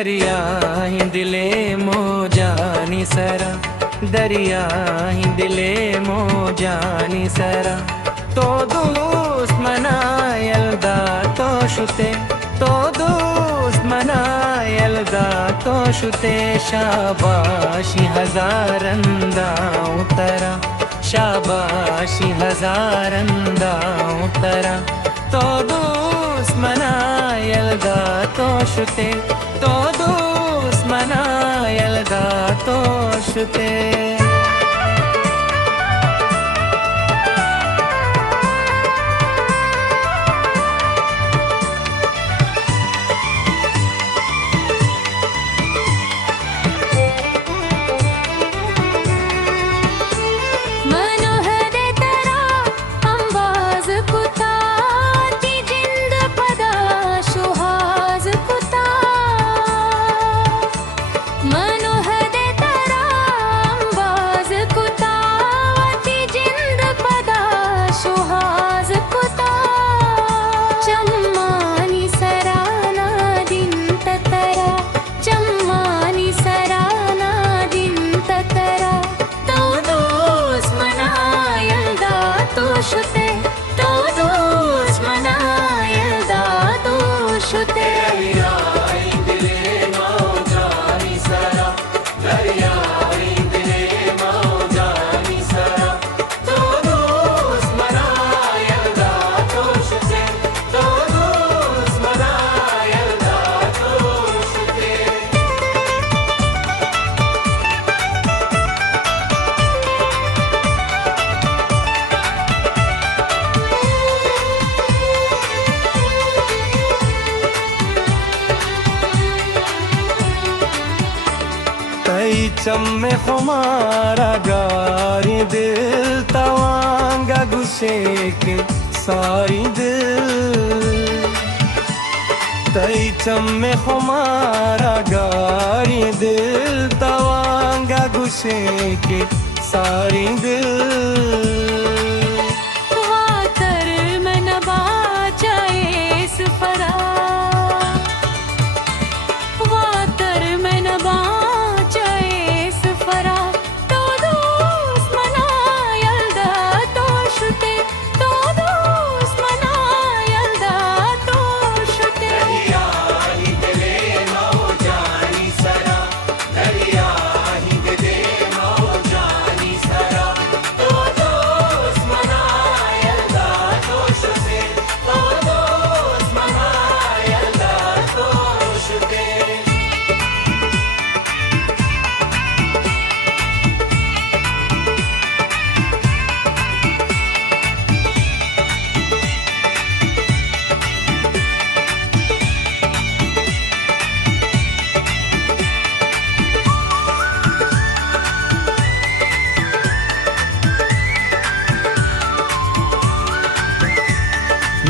दरिया हिंदले मोजानी सरा दरिया हिंदले मोजानी सरा तो दोस्त मनायलदा तो शुते तो दोस्त मनायलदा तो शुते शाबाशी हजारंदा उतरा शाबाशी हजारंदा उतरा तो दोस्त मनायलदा तो शुते तो दोस्त मनायलदा तो शुते चम्मे खुमारा गारी दिल तवांगा गुस्से के सारी दिल तई चम्मे खुमारा गारी दिल तवांगा गुस्से के सारी दिल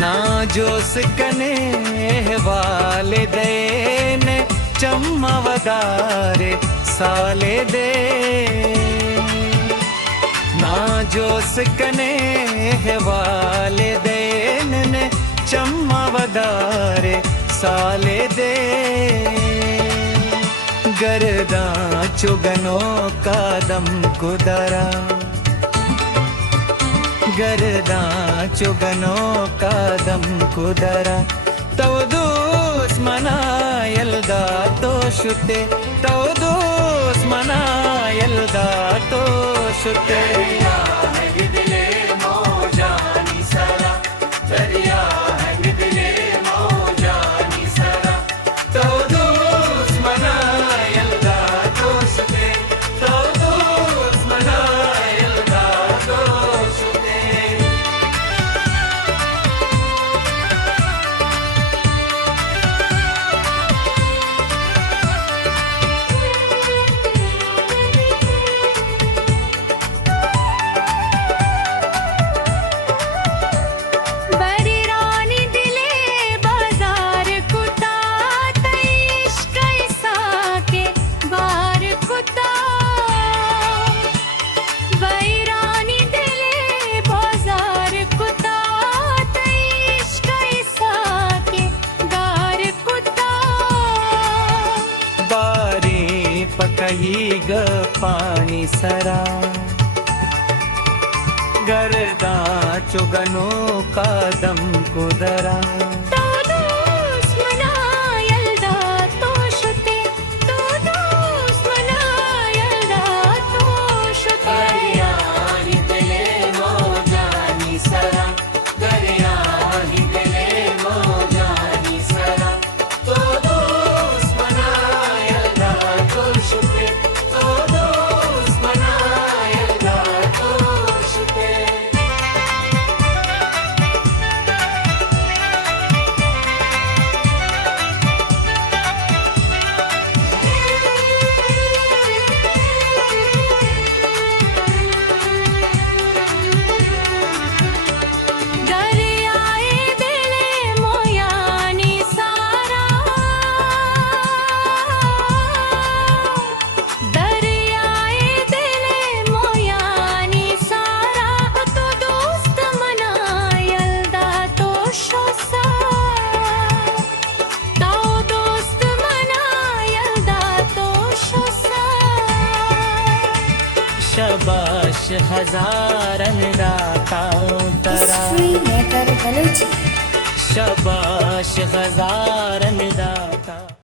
ना जोस कने वाले देन चम्मा वदारे साले दे ना जोस कने वाले देन ने चम्मा वदारे साले दे गरदा चुगनो कादम कुदरा गरदा चुगनो कादम कुदरा तव दोस मनायलदा तो शुते तव दोस मनायलदा तो शुते ही ग पाणी सरा गरदा चुगनो कादम कुदरा शबाश हजारन रातां तरा Free Maker Balochi. शबाश हजारन